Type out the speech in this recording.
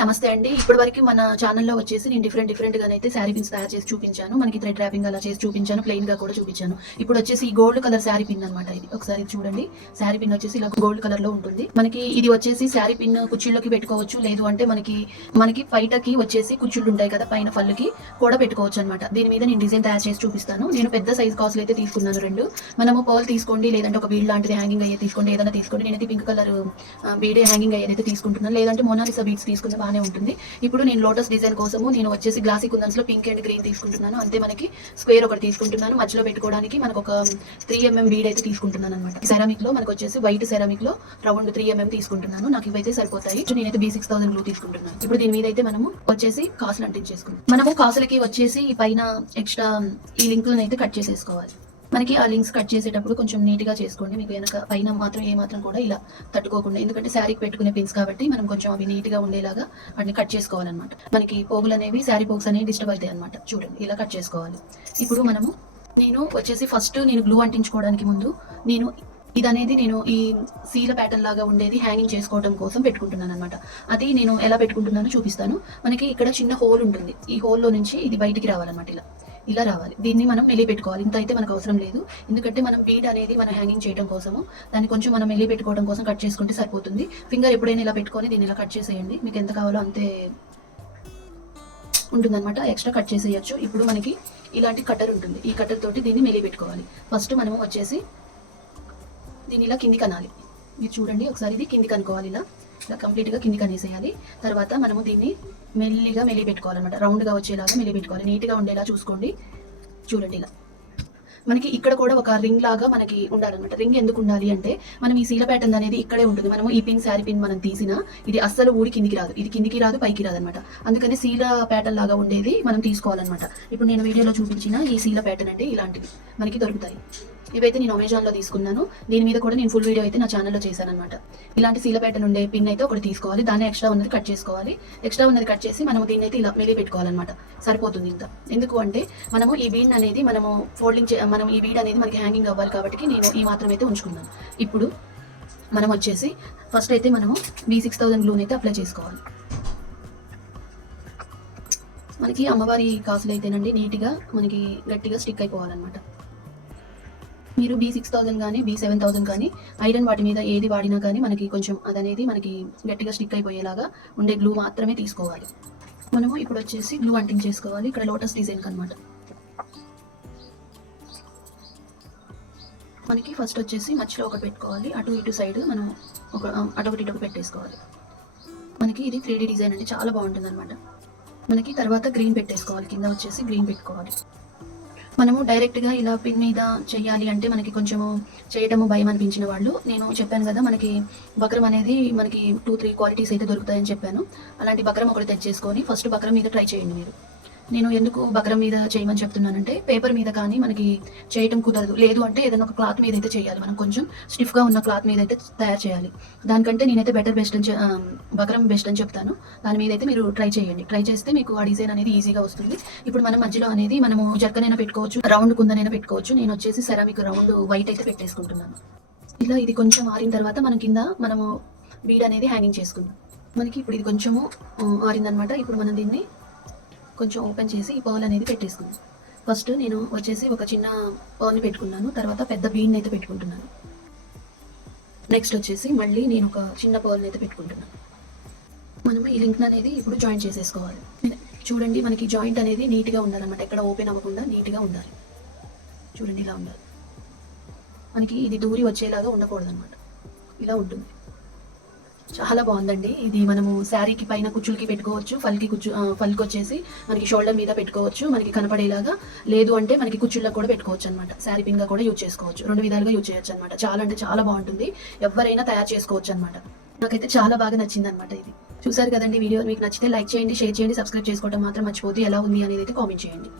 నమస్తే అండి. ఇప్పటి వరకు మన ఛానల్లో వచ్చేసి నేను డిఫరెంట్ డిఫరెంట్గా అయితే శారీ పిన్స్ తయారు చేసి చూపించాను. మనకి థ్రెడ్ ర్యాపింగ్ అలా చేసి చూపించాను. ప్లెయిన్గా కూడా చూపించాను. ఇప్పుడు వచ్చేసి ఈ గోల్డ్ కలర్ శారీ పిన్ అనమాట ఇది. ఒకసారి చూడండి. శారీ పిన్ వచ్చేసి ఇలా గోల్డ్ కలర్లో ఉంటుంది. మనకి ఇది వచ్చేసి శారీ పిన్ కుర్చీలోకి పెట్టుకోవచ్చు. లేదు అంటే మనకి మనకి పైటకి వచ్చేసి కుర్చీలు ఉంటాయి కదా పైన పళ్ళుకి కూడా పెట్టుకోవచ్చు అనమాట దీని మీద నేను డిజైన్ తయారు చేసి చూపిస్తాను. నేను పెద్ద సైజ్ కాస్ట్ అయితే తీసుకున్నాను రెండు. మనము పర్ల్ తీసుకోండి లేదంటే ఒక బీడ్ లాంటిది హ్యాంగింగ్ అయ్యే తీసుకోండి ఏదైనా తీసుకోండి. నేనైతే పింక్ కలర్ బీడే హ్యాంగింగ్ అయ్యేదైతే తీసుకుంటున్నాను. లేదంటే మోనాలిసా బీడ్స్ తీసుకుంటే బాగానే ఉంటుంది. ఇప్పుడు నేను లోటస్ డిజైన్ కోసము నేను వచ్చేసి గ్లాసీ కుందన్స్లో పింక్ అండ్ గ్రీన్ తీసుకుంటున్నాను. అంతే మనకి స్క్వేర్ ఒకటి తీసుకుంటున్నాను. మధ్యలో పెట్టుకోవడానికి మనకు ఒక త్రీ ఎంఎం బీడ్ అయితే తీసుకుంటున్నాను అనమాట సెరామిక్లో మనకు వచ్చేసి వైట్ సెరామిక్లో రౌండ్ త్రీ ఎంఎం తీసుకుంటున్నాను. నాకు ఇవైతే సరిపోతాయి. నేనైతే బీ సిక్స్ థౌసండ్ బ్లూ తీసుకుంటున్నాను. ఇప్పుడు దీని మీద అయితే మనము వచ్చేసి కాసులు అంటించేసుకుంటాం మనము కాసులకి వచ్చేసి పైన ఎక్స్ట్రా ఈ లింకులను అయితే కట్ చేసేసుకోవాలి. మనకి ఆ లింక్స్ కట్ చేసేటప్పుడు కొంచెం నీట్గా చేసుకోండి. మీకు వెనక పైన మాత్రం ఏ మాత్రం కూడా ఇలా తట్టుకోకుండా ఎందుకంటే శారీకి పెట్టుకునే పిన్స్ కాబట్టి మనం కొంచెం అవి నీట్గా ఉండేలాగా వాటిని కట్ చేసుకోవాలన్నమాట. మనకి పోగులు అనేవి శారీ పోగ్స్ అనేవి డిస్టర్బ్ అవుతాయి అనమాట చూడండి ఇలా కట్ చేసుకోవాలి. ఇప్పుడు మనము నేను వచ్చేసి ఫస్ట్ నేను గ్లూ అంటించుకోవడానికి ముందు నేను ఇది అనేది నేను ఈ సీల ప్యాటర్న్ లాగా ఉండేది హ్యాంగింగ్ చేసుకోవడం కోసం పెట్టుకుంటున్నాను అనమాట అది నేను ఎలా పెట్టుకుంటున్నానో చూపిస్తాను. మనకి ఇక్కడ చిన్న హోల్ ఉంటుంది. ఈ హోల్లో నుంచి ఇది బయటికి రావాలన్నమాట ఇలా. ఇలా రావాలి. దీన్ని మనం మెలి పెట్టుకోవాలి ఇంత అయితే మనకు అవసరం లేదు. ఎందుకంటే మనం బీడ్ అనేది మనం హ్యాంగింగ్ చేయడం కోసము. దాన్ని కొంచెం మనం మెలి పెట్టుకోవడం కోసం కట్ చేసుకుంటే సరిపోతుంది. ఫింగర్ ఎప్పుడైనా ఇలా పెట్టుకొని దీన్ని ఇలా కట్ చేసేయండి. మీకు ఎంత కావాలో అంతే ఉంటుందన్నమాట. ఎక్స్ట్రా కట్ చేసేయచ్చు. ఇప్పుడు మనకి ఇలాంటి కట్టర్ ఉంటుంది. ఈ కట్టర్ తోటి దీన్ని మెలి పెట్టుకోవాలి ఫస్ట్ మనము వచ్చేసి దీన్ని ఇలా కిందికి అనాలి. మీరు చూడండి. ఒకసారి ఇది కిందికి అనుకోవాలి ఇలా. ఇలా కంప్లీట్గా కిందికి అనేసేయాలి తర్వాత మనము దీన్ని మెల్లిగా మెల్లి పెట్టుకోవాలన్నమాట రౌండ్గా వచ్చేలాగా మెల్లి పెట్టుకోవాలి నీట్గా ఉండేలా చూసుకోండి. చూడండి ఇలా. మనకి ఇక్కడ కూడా ఒక రింగ్ లాగా మనకి ఉండాలన్నమాట. రింగ్ ఎందుకు ఉండాలి అంటే మనం ఈ సీల ప్యాటర్న్ అనేది ఇక్కడే ఉంటుంది. మనము ఈ పిన్ శారీ పిన్ మనం తీసినా ఇది అస్సలు ఊడి కిందికి రాదు. ఇది కిందికి రాదు పైకి రాదు అనమాట అందుకని సీల ప్యాటర్న్ లాగా ఉండేది మనం తీసుకోవాలన్నమాట. ఇప్పుడు నేను వీడియోలో చూపించిన ఈ సీల ప్యాటర్న్ అంటే ఇలాంటివి మనకి దొరుకుతాయి. ఇవైతే నేను అమెజాన్లో తీసుకున్నాను. దీని మీద కూడా నేను ఫుల్ వీడియో అయితే నా ఛానల్లో చేశాను అనమాట ఇలాంటి సీలపేట ప్యాటర్న్ ఉండే పిన్ అయితే ఒకటి తీసుకోవాలి. దాన్ని ఎక్స్ట్రా ఉన్నది కట్ చేసుకోవాలి. ఎక్స్ట్రా ఉన్నది కట్ చేసి మనం దీన్ని అయితే ఇలా మెలి పెట్టుకోవాలన్నమాట సరిపోతుంది ఇంత. ఎందుకు అంటే మనము ఈ బీడ్ అనేది మనము ఫోల్డింగ్ మనం ఈ బీడ్ అనేది మనకి హ్యాంగింగ్ అవ్వాలి కాబట్టి నేను ఈ మాత్రం అయితే ఉంచుకున్నాను. ఇప్పుడు మనం వచ్చేసి ఫస్ట్ అయితే మనము బీ సిక్స్ థౌసండ్ గ్లూన్ అయితే అప్లై చేసుకోవాలి. మనకి అమ్మవారి కాసులు అయితేనండి నీట్గా మనకి గట్టిగా స్టిక్ అయిపోవాలన్నమాట. మీరు బీ సిక్స్ థౌసండ్ కానీ బీ సెవెన్ థౌసండ్ కానీ ఐరన్ వాటి మీద ఏది వాడినా కానీ మనకి కొంచెం అదనేది మనకి గట్టిగా స్టిక్ అయిపోయేలాగా ఉండే గ్లూ మాత్రమే తీసుకోవాలి. మనము ఇప్పుడు వచ్చేసి గ్లూ అంటింగ్ చేసుకోవాలి. ఇక్కడ లోటస్ డిజైన్ అనమాట మనకి ఫస్ట్ వచ్చేసి మధ్యలో ఒకటి పెట్టుకోవాలి. అటు ఇటు సైడ్ మనం ఒక అటు ఒకటి ఇటు పెట్టేసుకోవాలి. మనకి ఇది త్రీ డిజైన్ అంటే చాలా బాగుంటుంది అనమాట మనకి తర్వాత గ్రీన్ పెట్టేసుకోవాలి. కింద వచ్చేసి గ్రీన్ పెట్టుకోవాలి. మనము డైరెక్ట్గా ఇలా పిన్ మీద చేయాలి అంటే మనకి కొంచెము చేయటము భయం అనిపించిన వాళ్ళు. నేను చెప్పాను కదా మనకి బక్రం అనేది మనకి టూ త్రీ క్వాలిటీస్ అయితే దొరుకుతాయని చెప్పాను. అలాంటి బక్రం ఒకటి తెచ్చేసుకొని ఫస్ట్ బక్రం మీద ట్రై చేయండి మీరు. నేను ఎందుకు బకరం మీద చేయమని చెప్తున్నానంటే పేపర్ మీద కానీ మనకి చేయటం కుదరదు. లేదు అంటే ఏదైనా ఒక క్లాత్ మీద అయితే చేయాలి. మనం కొంచెం స్టిఫ్గా ఉన్న క్లాత్ మీద అయితే తయారు చేయాలి. దానికంటే నేనైతే బెటర్ బెస్ట్ అని బకరం బెస్ట్ అని చెప్తాను. దాని మీద అయితే మీరు ట్రై చేయండి. ట్రై చేస్తే మీకు ఆ డిజైన్ అనేది ఈజీగా వస్తుంది. ఇప్పుడు మనం మధ్యలో అనేది మనము జర్కనైనా పెట్టుకోవచ్చు రౌండ్ కుందనైనా పెట్టుకోవచ్చు. నేను వచ్చేసి సెరామిక్ రౌండ్ వైట్ అయితే పెట్టేసుకుంటున్నాను. ఇలా ఇది కొంచెం ఆరిన తర్వాత మన కింద మనము బీడ్ అనేది హ్యాంగింగ్ చేసుకుందాం. మనకి ఇప్పుడు ఇది కొంచెము ఆరిందనమాట ఇప్పుడు మనం దీన్ని కొంచెం ఓపెన్ చేసి ఈ పర్ల్ అనేది పెట్టేసుకుందాం. ఫస్ట్ నేను వచ్చేసి ఒక చిన్న పర్ల్ని పెట్టుకున్నాను. తర్వాత పెద్ద బీన్ అయితే పెట్టుకుంటున్నాను. నెక్స్ట్ వచ్చేసి మళ్ళీ నేను ఒక చిన్న పర్ల్ని అయితే పెట్టుకుంటున్నాను. మనం ఈ లింక్ అనేది ఇప్పుడు జాయిన్ చేసేసుకోవాలి. చూడండి మనకి జాయింట్ అనేది నీట్గా ఉండాలన్నమాట. ఎక్కడ ఓపెన్ అవ్వకుండా నీట్గా ఉండాలి. చూడండి ఇలా ఉండాలి. మనకి ఇది దూరి వచ్చేలాగా ఉండకూడదు అనమాట ఇలా ఉంటుంది. చాలా బాగుందండి. ఇది మనము శారీకి పైన కుచ్చులకి పెట్టుకోవచ్చు ఫల్కి కుచ్చు ఫల్కి వచ్చేసి మనకి షోల్డర్ మీద పెట్టుకోవచ్చు మనకి కనపడేలాగా లేదు అంటే మనకి కుచ్చుల్లో కూడా పెట్టుకోవచ్చు అనమాట శారీ పిన్గా కూడా యూజ్ చేసుకోవచ్చు. రెండు విధాలుగా యూజ్ చేయొచ్చు అనమాట చాలా అంటే చాలా బాగుంటుంది. ఎవరైనా తయారు చేసుకోవచ్చు అనమాట నాకైతే చాలా బాగా నచ్చింది అనమాట ఇది. చూసారు కదండి వీడియో. మీకు నచ్చితే లైక్ చేయండి షేర్ చేయండి సబ్స్క్రైబ్ చేసుకోవడం మాత్రం మర్చిపోతే ఎలా ఉంది అనేది అయితే కామెంట్ చేయండి.